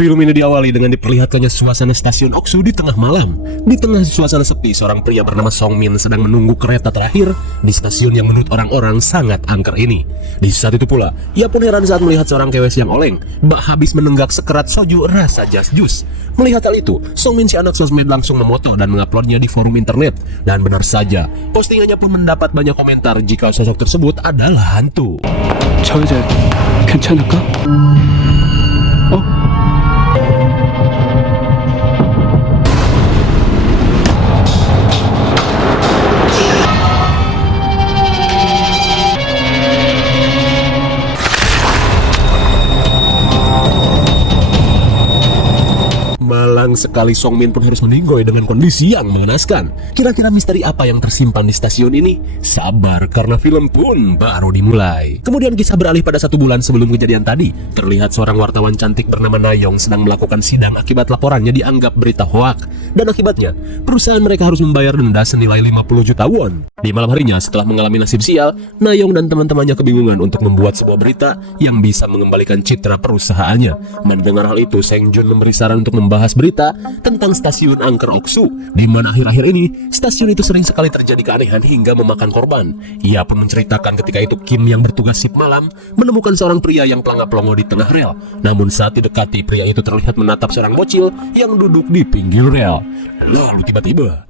Film ini diawali dengan diperlihatkannya suasana stasiun Oksu di tengah malam. Di tengah suasana sepi, seorang pria bernama Song Min sedang menunggu kereta terakhir di stasiun yang menurut orang-orang sangat angker ini. Di saat itu pula, ia pun heran saat melihat seorang kewes yang oleng bak habis menenggak sekerat soju rasa jas jus. Melihat hal itu, Song Min si anak sosmed langsung memoto dan menguploadnya di forum internet. Dan benar saja, postingannya pun mendapat banyak komentar jika sosok tersebut adalah hantu. 저 여자 괜찮을까? Malang sekali, Song Min pun harus meninggoy dengan kondisi yang mengenaskan. Kira-kira misteri apa yang tersimpan di stasiun ini? Sabar, karena film pun baru dimulai. Kemudian kisah beralih pada 1 bulan sebelum kejadian tadi. Terlihat seorang wartawan cantik bernama Nayong sedang melakukan sidang akibat laporannya dianggap berita hoak. Dan akibatnya, perusahaan mereka harus membayar denda senilai 50 juta won. Di malam harinya, setelah mengalami nasib sial, Nayong dan teman-temannya kebingungan untuk membuat sebuah berita yang bisa mengembalikan citra perusahaannya. Mendengar hal itu, Seng Jun memberi saran untuk membahas berita tentang stasiun angker Oksu, di mana akhir-akhir ini stasiun itu sering sekali terjadi keanehan hingga memakan korban. Ia pun menceritakan ketika itu Kim yang bertugas shift malam menemukan seorang pria yang pelangap-pelongo di tengah rel. Namun saat didekati, pria itu terlihat menatap seorang bocil yang duduk di pinggir rel. Lalu tiba-tiba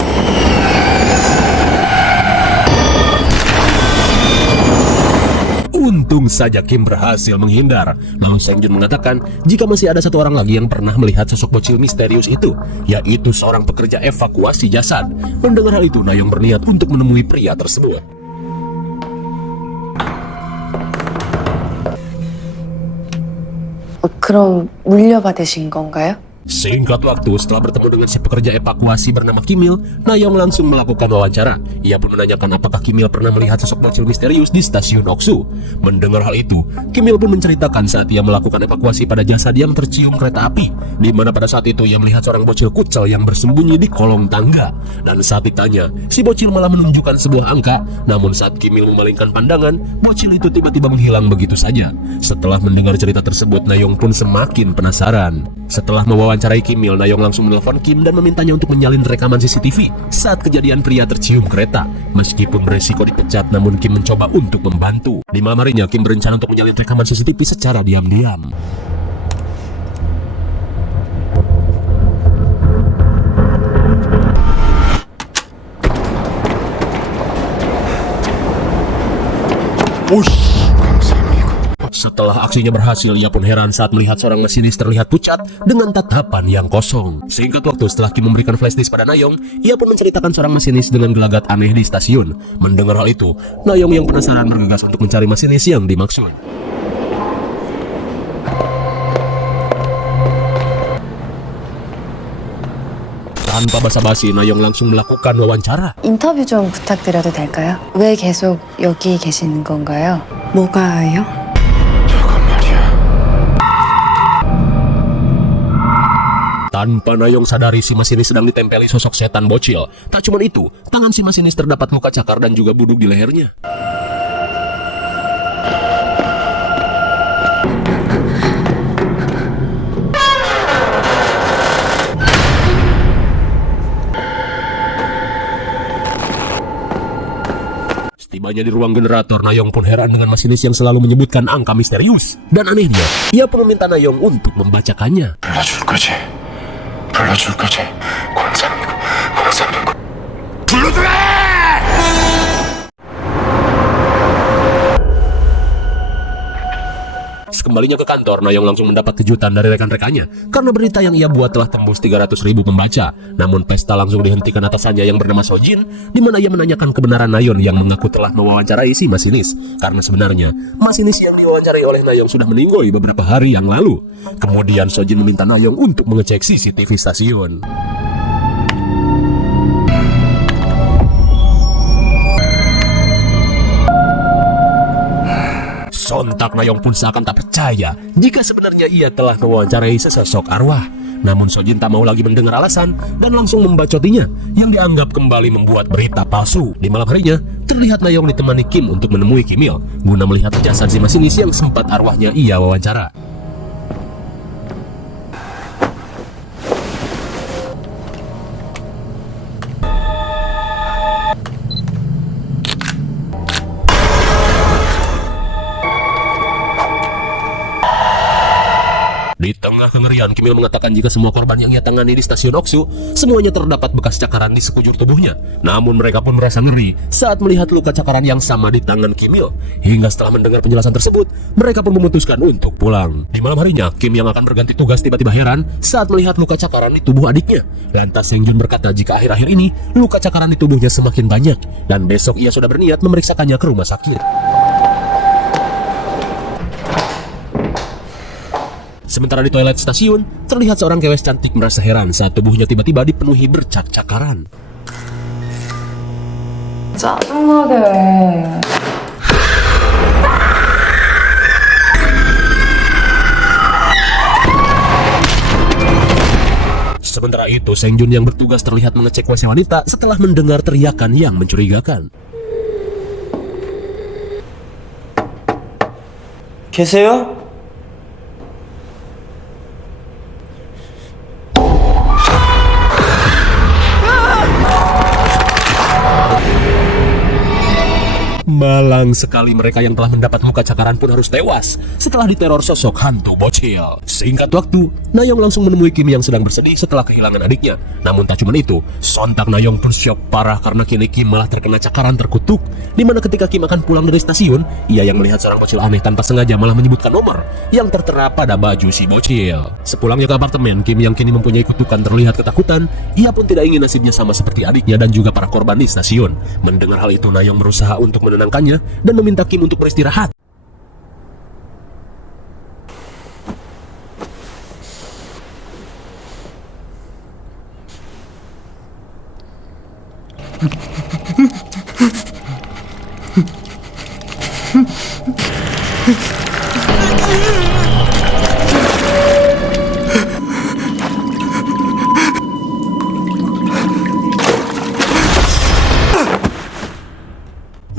untung saja Kim berhasil menghindar. Lalu Seng Jun mengatakan jika masih ada satu orang lagi yang pernah melihat sosok bocil misterius itu, yaitu seorang pekerja evakuasi jasad. Mendengar hal itu, Nayong berniat untuk menemui pria tersebut. 그럼 물려받으신 건가요? Singkat waktu, setelah bertemu dengan si pekerja evakuasi bernama Kimil, Nayong langsung melakukan wawancara. Ia pun menanyakan apakah Kimil pernah melihat sosok bocil misterius di stasiun Oksu. Mendengar hal itu, Kimil pun menceritakan saat ia melakukan evakuasi pada jasad yang tercium kereta api, di mana pada saat itu ia melihat seorang bocil kucel yang bersembunyi di kolong tangga. Dan saat ditanya, si bocil malah menunjukkan sebuah angka. Namun saat Kimil memalingkan pandangan, bocil itu tiba-tiba menghilang begitu saja. Setelah mendengar cerita tersebut, Nayong pun semakin penasaran. Setelah mewawancarai Kimil, Nayong langsung menelpon Kim dan memintanya untuk menyalin rekaman CCTV saat kejadian pria tercium kereta. Meskipun beresiko dipecat, namun Kim mencoba untuk membantu. Di malam harinya, Kim berencana untuk menyalin rekaman CCTV secara diam-diam. Setelah aksinya berhasil, ia pun heran saat melihat seorang masinis terlihat pucat dengan tatapan yang kosong. Singkat waktu, setelah Kim memberikan flashdisk pada Nayong, ia pun menceritakan seorang masinis dengan gelagat aneh di stasiun. Mendengar hal itu, Nayong yang penasaran bergegas untuk mencari masinis yang dimaksud. Tanpa basa-basi, Nayong langsung melakukan wawancara. 인터뷰 좀 부탁드려도 될까요? 왜 계속 여기 계시는 건가요? 뭐가요? Tanpa Nayong sadari, si masinis sedang ditempeli sosok setan bocil. Tak cuma itu, tangan si masinis terdapat luka cakar dan juga buduk di lehernya. Setibanya di ruang generator, Nayong pun heran dengan masinis yang selalu menyebutkan angka misterius. Dan anehnya, ia pun meminta Nayong untuk membacakannya. 불러줄 거지. 권사님고. 불러주라! Kembalinya ke kantor, Nayong langsung mendapat kejutan dari rekan-rekannya karena berita yang ia buat telah tembus 300.000 pembaca. Namun pesta langsung dihentikan atasannya yang bernama Sojin, di mana ia menanyakan kebenaran Nayong yang mengaku telah mewawancarai si masinis. Karena sebenarnya masinis yang diwawancarai oleh Nayong sudah meninggoy beberapa hari yang lalu. Kemudian Sojin meminta Nayong untuk mengecek CCTV stasiun. Sontak Nayong pun seakan tak percaya jika sebenarnya ia telah mewawancarai sesosok arwah. Namun Sojin tak mau lagi mendengar alasan dan langsung membacotinya yang dianggap kembali membuat berita palsu. Di malam harinya, terlihat Nayong ditemani Kim untuk menemui Kimil guna melihat jasad si masinis yang sempat arwahnya ia wawancara. Kemudian Kim Il mengatakan jika semua korban yang ia tangani di stasiun Oksu semuanya terdapat bekas cakaran di sekujur tubuhnya. Namun mereka pun merasa ngeri saat melihat luka cakaran yang sama di tangan Kim Il. Hingga setelah mendengar penjelasan tersebut, mereka pun memutuskan untuk pulang. Di malam harinya, Kim yang akan berganti tugas tiba-tiba heran saat melihat luka cakaran di tubuh adiknya. Lantas Seng Jun berkata jika akhir-akhir ini luka cakaran di tubuhnya semakin banyak dan besok ia sudah berniat memeriksakannya ke rumah sakit. Sementara di toilet stasiun, terlihat seorang kewes cantik merasa heran saat tubuhnya tiba-tiba dipenuhi bercak cakaran. 짜증나게. Sementara itu, Seng Jun yang bertugas terlihat mengecek WC wanita setelah mendengar teriakan yang mencurigakan. 계세요? Malang sekali mereka yang telah mendapat luka cakaran pun harus tewas setelah diteror sosok hantu bocil. Singkat waktu, Nayong langsung menemui Kim yang sedang bersedih setelah kehilangan adiknya. Namun tak cuma itu, sontak Nayong pun syok parah karena kini Kim malah terkena cakaran terkutuk. Dimana ketika Kim akan pulang dari stasiun, ia yang melihat seorang bocil aneh tanpa sengaja malah menyebutkan nomor yang tertera pada baju si bocil. Sepulangnya ke apartemen, Kim yang kini mempunyai kutukan terlihat ketakutan. Ia pun tidak ingin nasibnya sama seperti adiknya dan juga para korban di stasiun. Mendengar hal itu, Nayong berusaha untuk menenangkannya dan meminta Kim untuk beristirahat.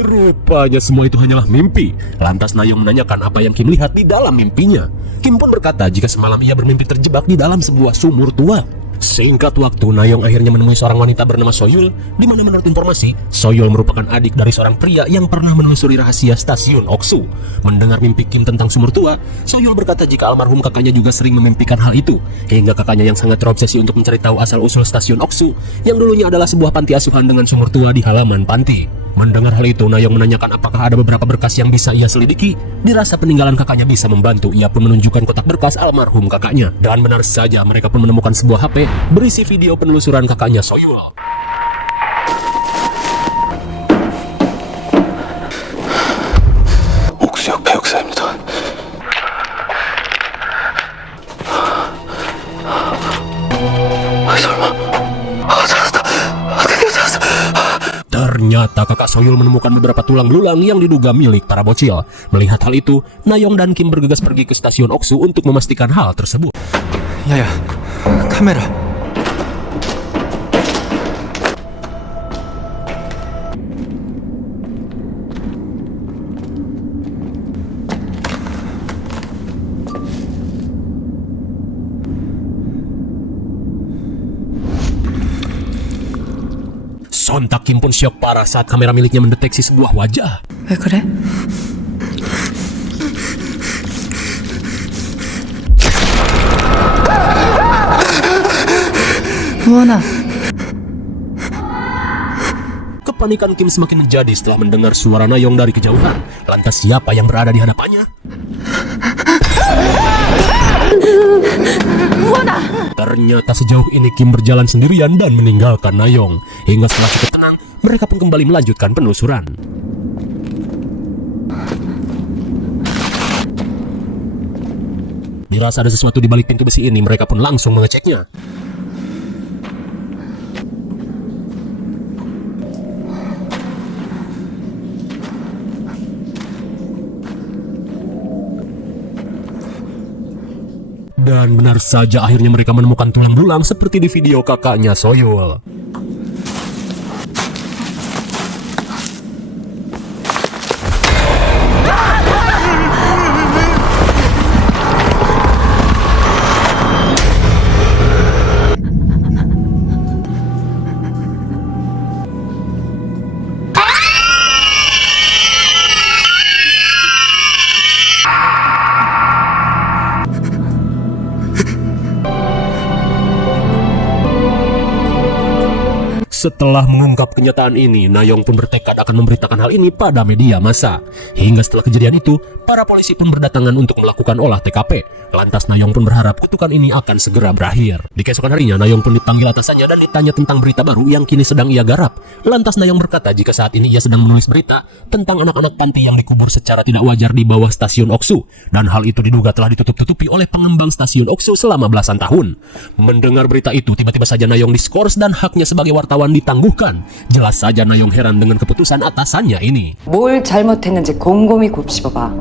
Rupanya semua itu hanyalah mimpi. Lantas Nayong menanyakan apa yang Kim lihat di dalam mimpinya. Kim pun berkata jika semalam ia bermimpi terjebak di dalam sebuah sumur tua. Singkat waktu, Nayong akhirnya menemui seorang wanita bernama Soyul, di mana menurut informasi, Soyul merupakan adik dari seorang pria yang pernah menelusuri rahasia stasiun Oksu. Mendengar mimpi Kim tentang sumur tua, Soyul berkata jika almarhum kakaknya juga sering memimpikan hal itu, hingga kakaknya yang sangat terobsesi untuk mencari tahu asal-usul stasiun Oksu, yang dulunya adalah sebuah panti asuhan dengan sumur tua di halaman panti. Mendengar hal itu, Nayong menanyakan apakah ada beberapa berkas yang bisa ia selidiki. Dirasa peninggalan kakaknya bisa membantu, ia pun menunjukkan kotak berkas almarhum kakaknya. Dan benar saja, mereka pun menemukan sebuah HP berisi video penelusuran kakaknya Soyul. 옥수역 배역사입니다. 설마. 찾았다. 드디어 찾았어. Ternyata kakak Soyul menemukan beberapa tulang belulang yang diduga milik para bocil. Melihat hal itu, Nayong dan Kim bergegas pergi ke stasiun Oksu untuk memastikan hal tersebut. 야야, 카메라. Sontak Kim pun syok parah saat kamera miliknya mendeteksi sebuah wajah. 왜 그래? 무언아. Kepanikan Kim semakin menjadi setelah mendengar suara Nayong dari kejauhan. Lantas siapa yang berada di hadapannya? Ternyata sejauh ini Kim berjalan sendirian dan meninggalkan Nayong. Hingga setelah cukup tenang, mereka pun kembali melanjutkan penelusuran. Dirasa ada sesuatu di balik pintu besi ini, mereka pun langsung mengeceknya. Dan benar saja akhirnya mereka menemukan tulang belulang seperti di video kakaknya Soyul. Setelah mengungkap kenyataan ini, Nayong pun bertekad akan memberitakan hal ini pada media massa. Hingga setelah kejadian itu, para polisi pun berdatangan untuk melakukan olah TKP. Lantas Nayong pun berharap kutukan ini akan segera berakhir. Di keesokan harinya, Nayong pun dipanggil atasannya dan ditanya tentang berita baru yang kini sedang ia garap. Lantas Nayong berkata jika saat ini ia sedang menulis berita tentang anak-anak panti yang dikubur secara tidak wajar di bawah stasiun Oksu. Dan hal itu diduga telah ditutup-tutupi oleh pengembang stasiun Oksu selama belasan tahun. Mendengar berita itu, tiba-tiba saja Nayong diskors dan haknya sebagai wartawan ditangguhkan. Jelas saja Nayong heran dengan keputusan atasannya ini. 뭘 잘못했는지 곰곰이 곱씹어봐.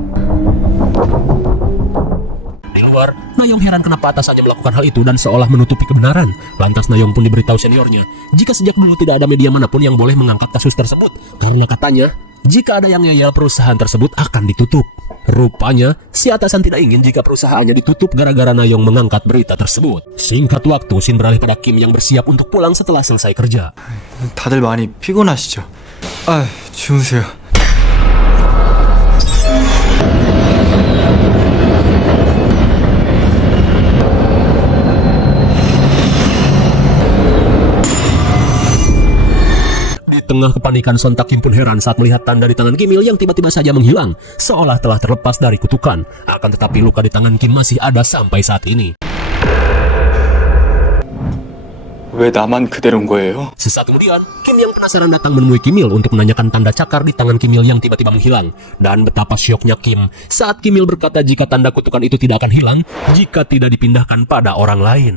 Di luar, Nayong heran kenapa atasannya melakukan hal itu dan seolah menutupi kebenaran. Lantas Nayong pun diberitahu seniornya, jika sejak dulu tidak ada media manapun yang boleh mengangkat kasus tersebut. Karena katanya, jika ada yang ngeyel perusahaan tersebut akan ditutup. Rupanya, si atasan tidak ingin jika perusahaannya ditutup gara-gara Nayong mengangkat berita tersebut. Singkat waktu, Shin beralih pada Kim yang bersiap untuk pulang setelah selesai kerja. 다들 많이 피곤하시죠? 아, 주무세요. Di tengah kepanikan, sontak Kim pun heran saat melihat tanda di tangan Kim Il yang tiba-tiba saja menghilang, seolah telah terlepas dari kutukan. Akan tetapi luka di tangan Kim masih ada sampai saat ini. 왜 나만 그대로인 거예요? Sesaat kemudian, Kim yang penasaran datang menemui Kim Il untuk menanyakan tanda cakar di tangan Kim Il yang tiba-tiba menghilang. Dan betapa syoknya Kim saat Kim Il berkata jika tanda kutukan itu tidak akan hilang jika tidak dipindahkan pada orang lain.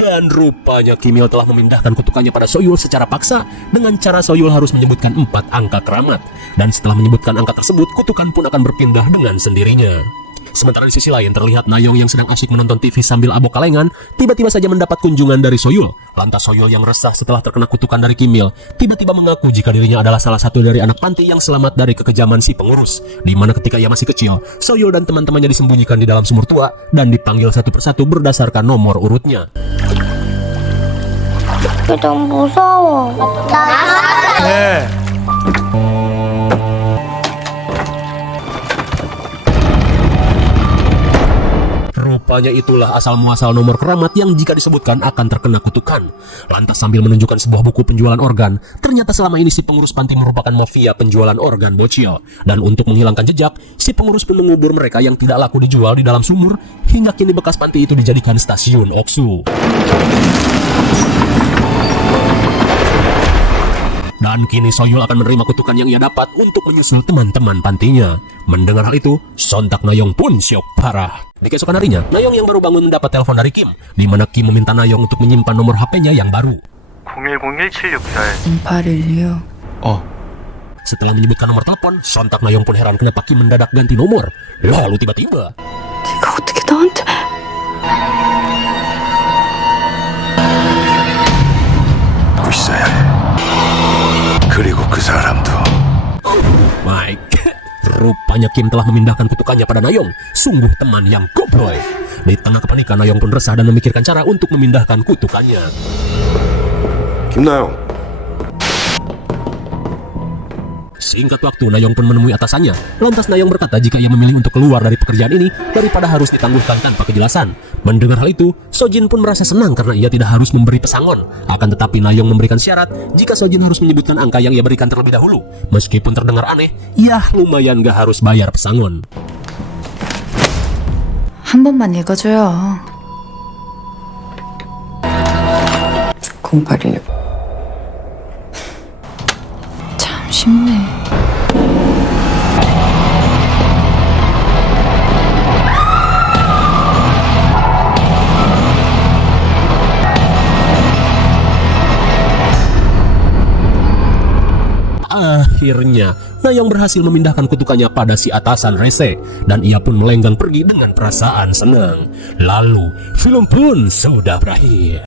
Dan rupanya Kim Il telah memindahkan kutukannya pada Soyul secara paksa. Dengan cara Soyul harus menyebutkan 4 angka keramat. Dan setelah menyebutkan angka tersebut, kutukan pun akan berpindah dengan sendirinya. Sementara di sisi lain terlihat Nayong yang sedang asyik menonton TV sambil abok kalengan, tiba-tiba saja mendapat kunjungan dari Soyul. Lantas Soyul yang resah setelah terkena kutukan dari Kim Il, tiba-tiba mengaku jika dirinya adalah salah satu dari anak panti yang selamat dari kekejaman si pengurus. Di mana ketika ia masih kecil, Soyul dan teman-temannya disembunyikan di dalam sumur tua dan dipanggil satu persatu berdasarkan nomor urutnya. 좀 무서워. 네. Rupanya itulah asal-muasal nomor keramat yang jika disebutkan akan terkena kutukan. Lantas sambil menunjukkan sebuah buku penjualan organ, ternyata selama ini si pengurus panti merupakan mafia penjualan organ bocil. Dan untuk menghilangkan jejak, si pengurus pun mengubur mereka yang tidak laku dijual di dalam sumur, hingga kini bekas panti itu dijadikan stasiun Oksu. Dan kini Soyul akan menerima kutukan yang ia dapat untuk menyusul teman-teman pantinya. Mendengar hal itu, sontak Nayong pun syok parah. Di keesokan harinya, Nayong yang baru bangun mendapat telepon dari Kim, di mana Kim meminta Nayong untuk menyimpan nomor HP-nya yang baru. 010764. 0816. Setelah menyebutkan nomor telepon, sontak Nayong pun heran kenapa Kim mendadak ganti nomor. Lalu tiba-tiba, 내가 어떻게 너한테... 있어야 해. 그리고 그 사람도 Mike. Rupanya Kim telah memindahkan kutukannya pada Nayong. Sungguh teman yang goblok. Di tengah kepanikan, Nayong pun resah dan memikirkan cara untuk memindahkan kutukannya. 김나영. Singkat waktu, Nayong pun menemui atasannya. Lantas Nayong berkata jika ia memilih untuk keluar dari pekerjaan ini daripada harus ditangguhkan tanpa kejelasan. Mendengar hal itu, Sojin pun merasa senang karena ia tidak harus memberi pesangon. Akan tetapi Nayong memberikan syarat jika Sojin harus menyebutkan angka yang ia berikan terlebih dahulu. Meskipun terdengar aneh, ya lumayan gak harus bayar pesangon. 한 번만 읽어줘요. 0816. 참 쉽네. Akhirnya, Nayong berhasil memindahkan kutukannya pada si atasan rese, dan ia pun melenggang pergi dengan perasaan senang. Lalu, film pun sudah berakhir.